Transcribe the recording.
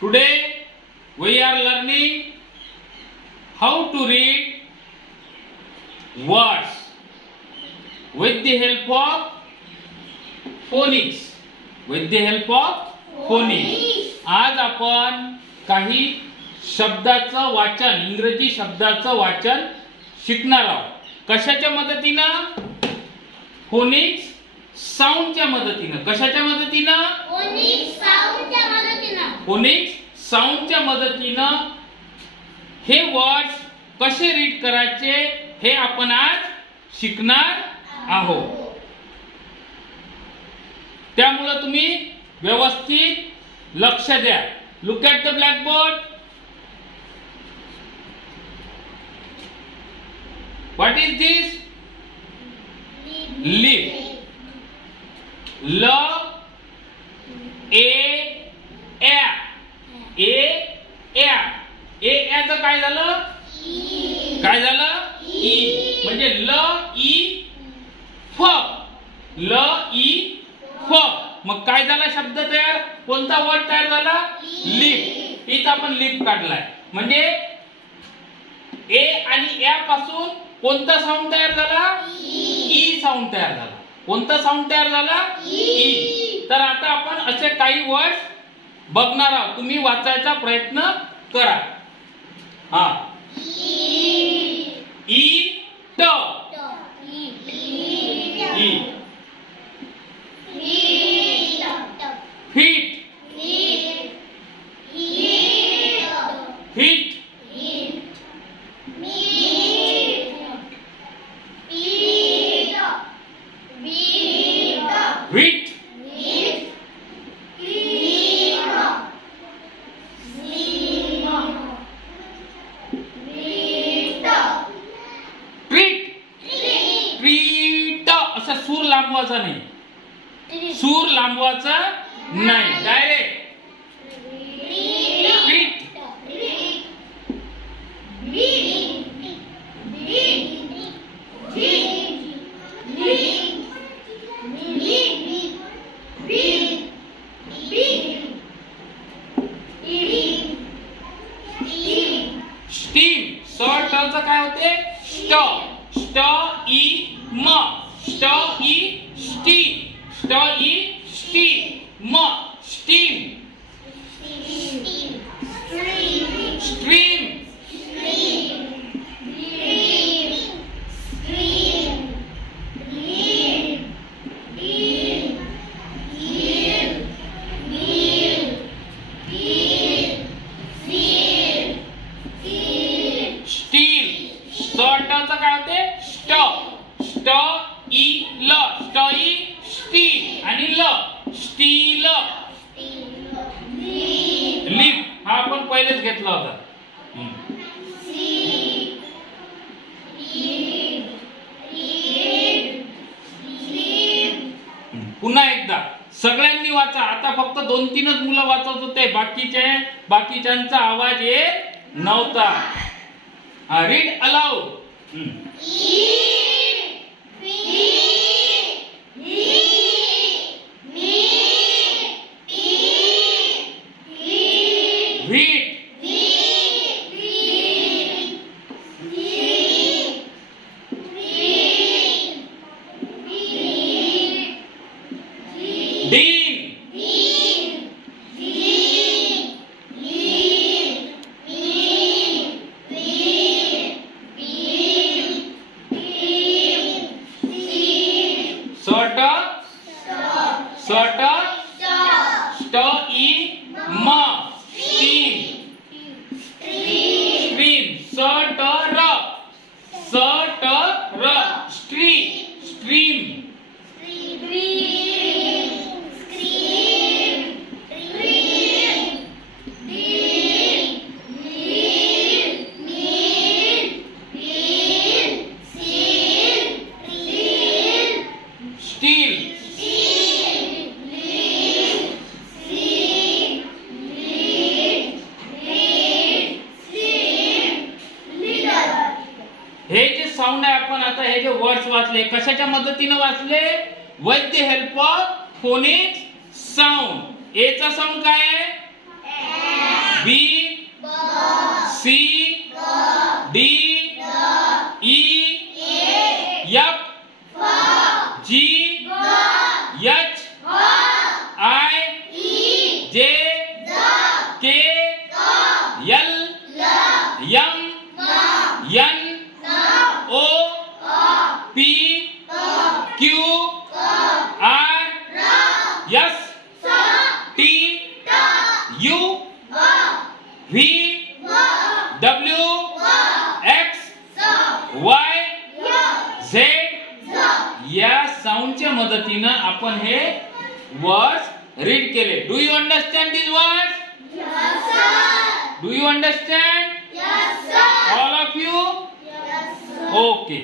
Today we are learning how to read words with the help of phonics. With the help of phonics. आज आपण काही शब्दाचं वाचन, इंग्रजी शब्दाचं वाचन शिकणार आहोत. कशाच्या मदतीनं? फोनिक्स साऊंडच्या मदतीनं. कशाच्या मदतीनं? फोनिक्स साऊंडच्या मदतीनं. फोनिक्स साऊंडच्या मदतीनं हे वर्ड्स कसे रीड करायचे हे आपण आज शिकणार आहोत. त्यामुळे तुम्ही व्यवस्थित लक्ष द्या. Look at the blackboard. What is this? Lip. ल ए ए ए चं काय झालं? काय झालं? ई. म्हणजे ल ई फ. ल ई फ. मग काय झाला शब्द तयार? कोणता वर्ड तयार झाला? लिप. इथं आपण लिप काढलाय. म्हणजे ए आणि ए पासून कोणता साऊंड तयार झाला? ई साऊंड तयार झाला. कोणता साऊंड तयार झाला? ई. तर आता आपण असे काही वर्ड्स बघणार आहोत. तुम्ही वाचायचा प्रयत्न करा. हा. ई ट. E. Feet. Feet. Wheat. Treat. असा सूर लांबवायचा नाही. सूर लांबवायचा नाही. Direct treat. स्टीम. च काय होते? स्ट. स्ट ई म. स्ट ई स्टी. स्ट ई स्टी म. स्टीम. स्ट्रीम. काय होते? स्ट. स्ट ई ल. स्ट ई स्टी आणि ल. स्टील. लिप हा आपण पहिलेच घेतला होता. पुन्हा एकदा सगळ्यांनी वाचा. आता फक्त 2-3च मुलं वाचत होते. बाकीच्यांचा आवाज येत नव्हता. Read aloud. Wheat. Dean. Sort. St e m. Steam. Stream. Sort r. Stream. Stream. Steel. हे जे साऊंड आहे आपण आता हे जे वर्ड्स वाचले कशाच्या मदतीने वाचले? With the help of phonics sound. A चा साऊंड काय आहे? B C D E F G H I J K L M N O P Q R S T U V W X Y Z या साऊंडच्या मदतीने आपण हे words read केले. Do you understand this words? Yes, sir. Do you understand? Yes, sir. All of you? Yes, sir. Okay.